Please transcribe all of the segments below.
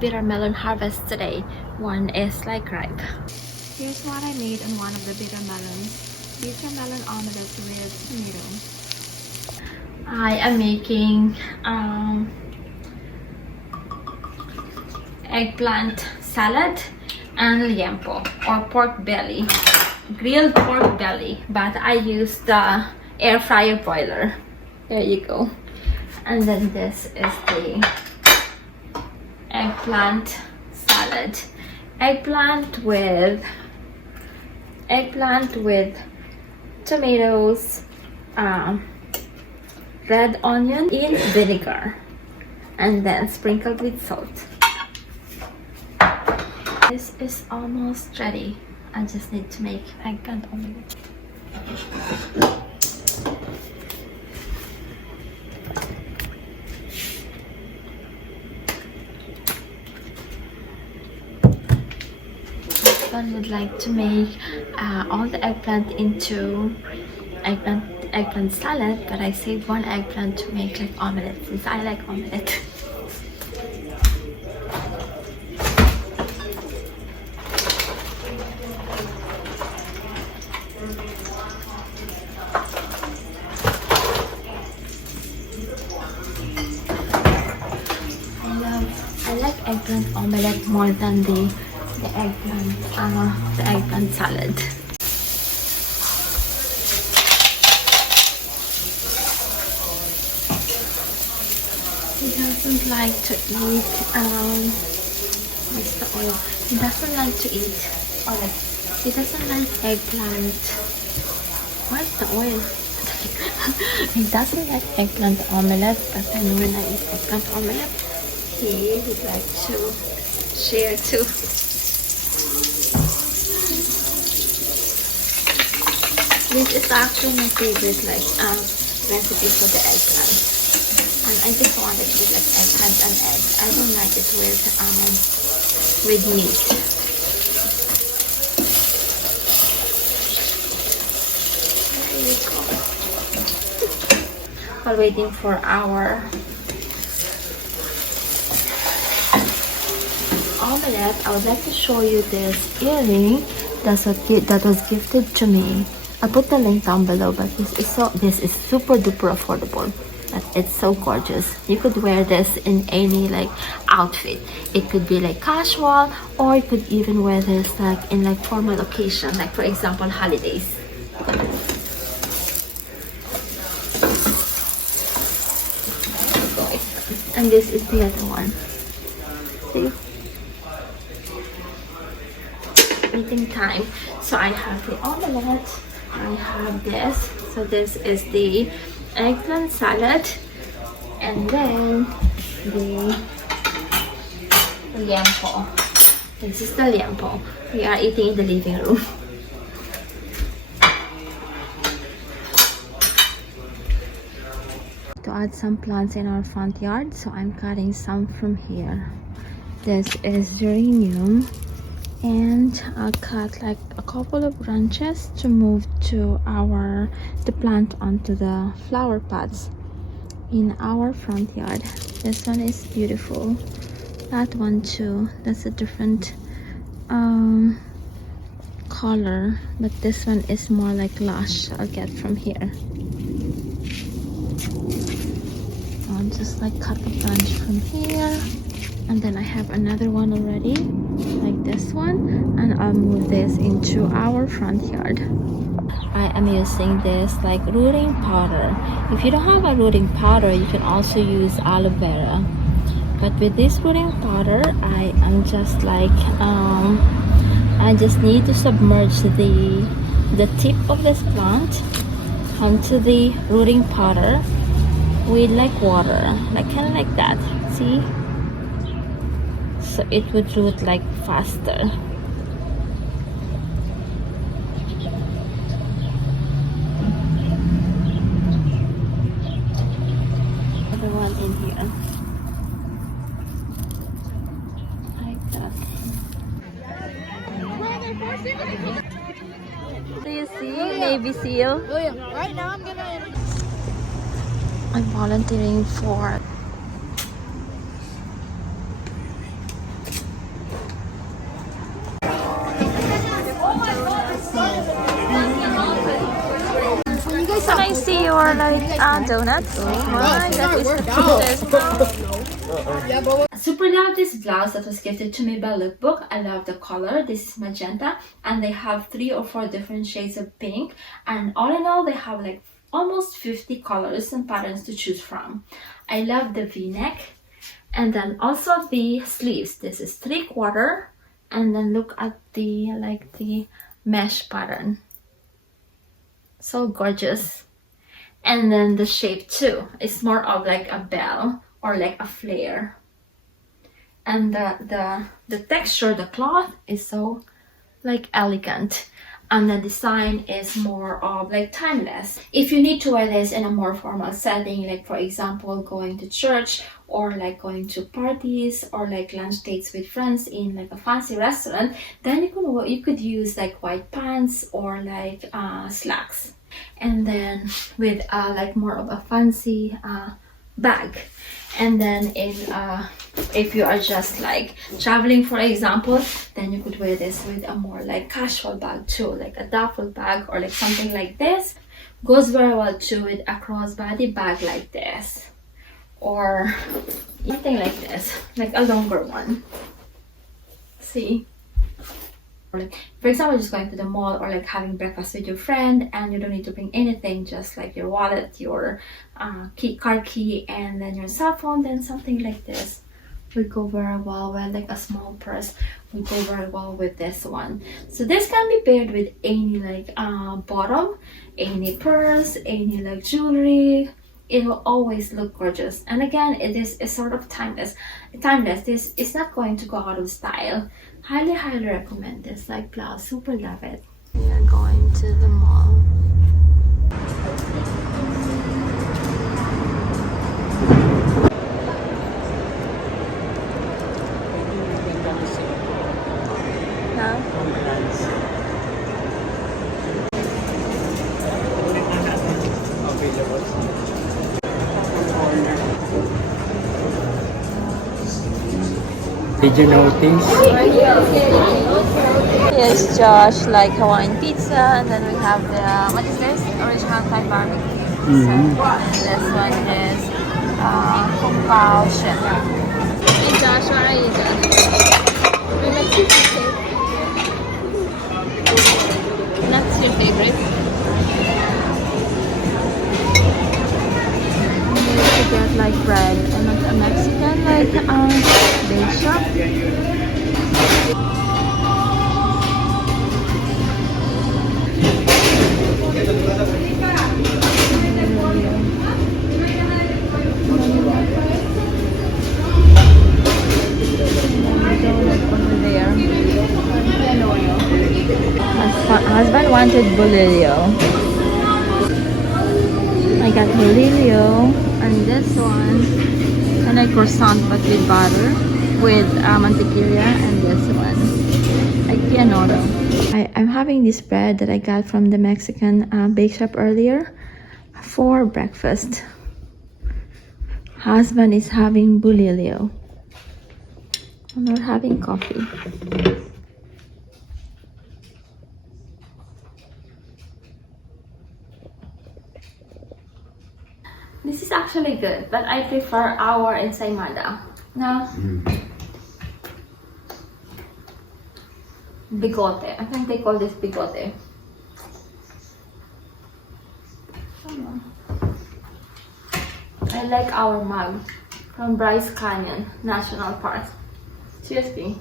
bitter melon harvest today. One is like ripe. Here's what I made on one of the bitter melons. Bitter melon omelette with tomato. I am making eggplant salad and liempo or pork belly, grilled pork belly, but I use the air fryer broiler. There you go. And then this is the eggplant salad. Eggplant with tomatoes, red onion in vinegar, and then sprinkled with salt. This is almost ready. I just need to make eggplant omelette. Husband would like to make all the eggplant into eggplant salad, but I saved one eggplant to make like omelette since I like omelette. I like eggplant omelette more than the eggplant salad. He doesn't like to eat what's the oil? He doesn't like to eat oil. He doesn't like eggplant. Where's the oil? He doesn't like eggplant omelette, but then when I eat eggplant omelette, he would like to share too. This is actually my favorite recipe for the eggplant, and I just want it with like eggplant and egg. I don't like it with meat. There you go. While waiting for our omelette, I would like to show you this earring that was gifted to me. I'll put the link down below, but this is super duper affordable. But it's so gorgeous. You could wear this in any like outfit. It could be like casual, or you could even wear this like in like formal occasion, like for example holidays. And this is the other one. See? Eating time. So I have the omelette. I have this. So this is the eggplant salad, and then the liempo. This is the liempo. We are eating in the living room. To add some plants in our front yard, so I'm cutting some from here. This is geranium, and I'll cut like a couple of branches to move the plant onto the flower pots in our front yard. This one is beautiful. That one too. That's a different color, but this one is more like lush. I'll get from here. I'll just like cut the branch from here. And then I have another one already, like this one, and I'll move this into our front yard. I am using this like rooting powder. If you don't have a rooting powder, you can also use aloe vera. But with this rooting powder, I am just like I just need to submerge the tip of this plant onto the rooting powder with like water, like kind of like that. See? So it would root like faster. Another one in here, like that. Do you see Navy SEAL? Oh yeah. Right now I'm volunteering for Can I see your like donuts? Why? That is the cutest now. I super love this blouse that was gifted to me by Lookbook. I love the color. This is magenta, and they have 3 or 4 different shades of pink. And all in all, they have like almost 50 colors and patterns to choose from. I love the V-neck, and then also the sleeves. This is 3/4, and then look at the like the mesh pattern. So gorgeous. And then the shape too. It's more of like a bell or like a flare. And the texture, the cloth is so like elegant. And the design is more of like timeless. If you need to wear this in a more formal setting, like for example going to church, or like going to parties, or like lunch dates with friends in like a fancy restaurant, then you could use like white pants or like slacks, and then with like more of a fancy bag. And then if you are just like traveling, for example, then you could wear this with a more like casual bag too, like a duffel bag or like something like this. Goes very well too with a crossbody bag like this, or something like this, like a longer one. See? Or like, for example, just going to the mall or like having breakfast with your friend, and you don't need to bring anything, just like your wallet, your car key, and then your cell phone. Then something like this would go very well with like a small purse, would go very well with this one. So this can be paired with any like bottom, any purse, any like jewelry. It will always look gorgeous. And again, it is sort of timeless. This is not going to go out of style. Highly recommend this like blouse. Super love it. We are going to the mall. Did you notice? Yes, Josh, like Hawaiian pizza, and then we have the, what is this? Original Thai barbecue. And this one is Kung Pao shrimp. Hey Josh, what are you doing? We like pizza cake. That's your favorite? To get like bread, and not a Mexican like bake shop. Husband wanted bolillo. I got bolillo, and this one, and a croissant but with butter, with mantequilla, and this one, like pianoto. I'm having this bread that I got from the Mexican bake shop earlier for breakfast. Husband is having bolillo, and we're having coffee. This is actually good, but I prefer our ensaymada. No? Bigote. I think they call this bigote. I like our mug from Bryce Canyon National Park. Seriously.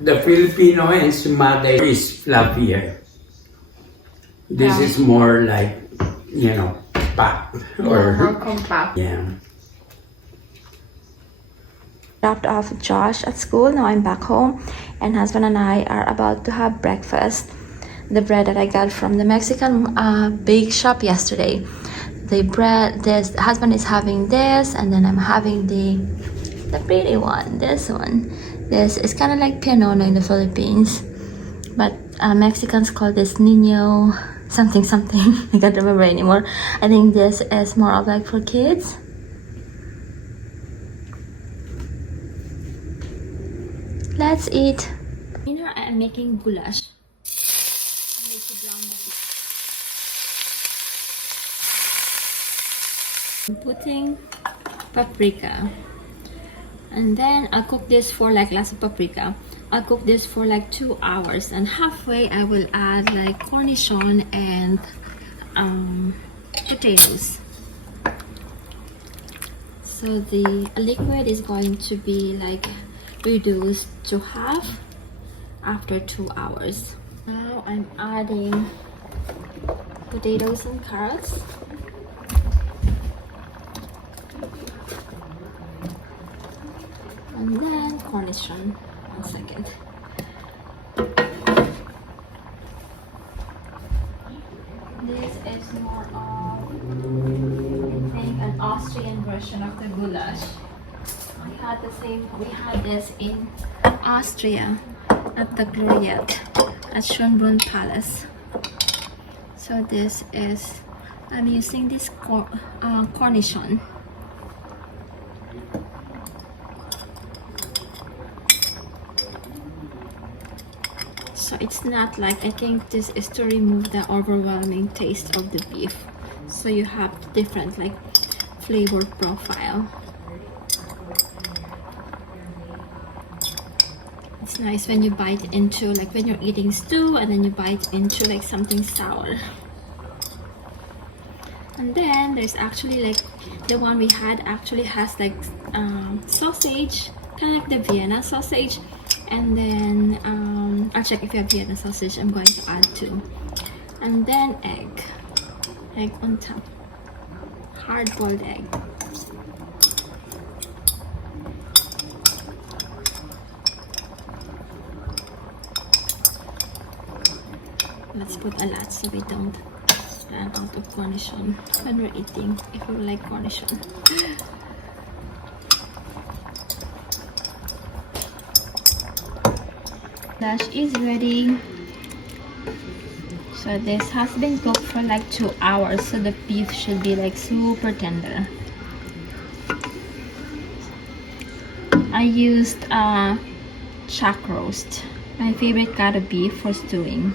The Filipino ensaymada is fluffier. This is more like, you know, packed or more compact. Yeah. Dropped off Josh at school. Now I'm back home, and husband and I are about to have breakfast. The bread that I got from the Mexican bake shop yesterday. The bread, this husband is having this, and then I'm having the pretty one, this one. This is kind of like pianono in the Philippines, but Mexicans call this niño something. I can't remember anymore. I think this is more of like for kids. Let's eat. Here I am making goulash. I need to brown the beef. I'm putting paprika, and then I'll cook this for like lots of paprika. I'll cook this for like 2 hours, and halfway I will add like cornichon and potatoes. So the liquid is going to be like reduced to half after 2 hours. Now I'm adding potatoes and carrots. And then cornichon. 1 second. This is more of, I think, an Austrian version of the goulash. We had this in Austria at the Gloriette at Schönbrunn Palace. So this is, I'm using this cornichon. So it's not like, I think this is to remove the overwhelming taste of the beef. So you have different like flavor profile. It's nice when you bite into, like when you're eating stew and then you bite into like something sour. And then there's actually like, the one we had actually has like sausage, kind of like the Vienna sausage. And then I'll check if you have Vienna sausage. I'm going to add 2. And then egg on top, hard-boiled egg. Let's put a lot so we don't run out of cornichon when we're eating, if we like cornichon. Goulash is ready. So this has been cooked for like 2 hours, so the beef should be like super tender. I used chuck roast, my favorite cut of beef for stewing.